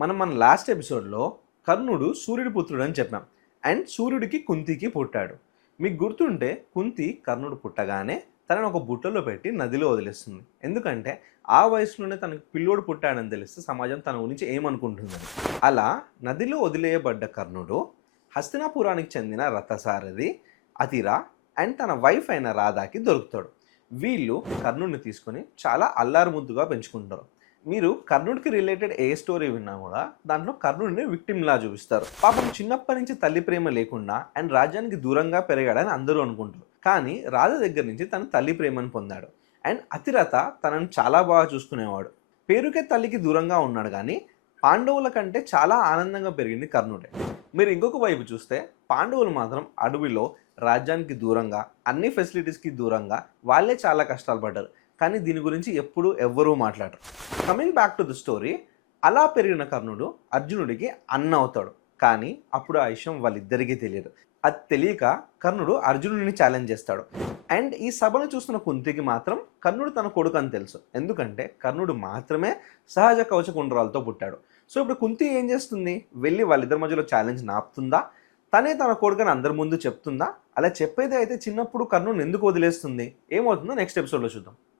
మన లాస్ట్ ఎపిసోడ్‌లో కర్ణుడు సూర్యుడి పుత్రుడు అని చెప్పాం. అండ్ సూర్యుడికి కుంతికి పుట్టాడు. మీకు గుర్తుంటే కుంతి కర్ణుడు పుట్టగానే తనని ఒక బుట్టలో పెట్టి నదిలో వదిలేస్తుంది. ఎందుకంటే ఆ వయసులోనే తనకి పిల్లోడు పుట్టాడని తెలిస్తే సమాజం తన గురించి ఏమనుకుంటుందని. అలా నదిలో వదిలేయబడ్డ కర్ణుడు హస్తినాపురానికి చెందిన రథసారథి అతిర అండ్ తన వైఫ్ అయిన రాధాకి దొరుకుతాడు. వీళ్ళు కర్ణుడిని తీసుకొని చాలా అల్లారు ముద్దుగా పెంచుకుంటారు. మీరు కర్ణుడికి రిలేటెడ్ ఏ స్టోరీ విన్నా కూడా దాంట్లో కర్ణుడిని విక్టిమ్‌లా చూపిస్తారు. పాపం చిన్నప్పటి నుంచి తల్లి ప్రేమ లేకుండా అండ్ రాజ్యానికి దూరంగా పెరిగాడని అందరూ అనుకుంటారు. కానీ రాధ దగ్గర నుంచి తను తల్లి ప్రేమను పొందాడు. అండ్ అతిరథ తనని చాలా బాగా చూసుకునేవాడు. పేరుకే తల్లికి దూరంగా ఉన్నాడు కానీ పాండవుల కంటే చాలా ఆనందంగా పెరిగింది కర్ణుడే. మీరు ఇంకొక వైపు చూస్తే పాండవులు మాత్రం అడవిలో రాజ్యానికి దూరంగా అన్ని ఫెసిలిటీస్‌కి దూరంగా వాళ్ళే చాలా కష్టాలు పడ్డారు. కానీ దీని గురించి ఎప్పుడూ ఎవ్వరూ మాట్లాడరు. Coming back to the story, అలా పెరిగిన కర్ణుడు అర్జునుడికి అన్న అవుతాడు. కానీ అప్పుడు ఆ విషయం వాళ్ళిద్దరికీ తెలియదు. అది తెలియక కర్ణుడు అర్జునుడిని ఛాలెంజ్ చేస్తాడు. అండ్ ఈ సభను చూస్తున్న కుంతికి మాత్రం కర్ణుడు తన కొడుకు అని తెలుసు. ఎందుకంటే కర్ణుడు మాత్రమే సహజ కవచ కుండరాలతో పుట్టాడు. సో ఇప్పుడు కుంతి ఏం చేస్తుంది? వెళ్ళి వాళ్ళిద్దరి మధ్యలో ఛాలెంజ్ నాపుతుందా? తనే తన కొడుకుని అందరి ముందు చెప్తుందా? అలా చెప్పేది అయితే చిన్నప్పుడు కర్ణుడిని ఎందుకు వదిలేస్తుంది? ఏమవుతుందో నెక్స్ట్ ఎపిసోడ్‌లో చూద్దాం.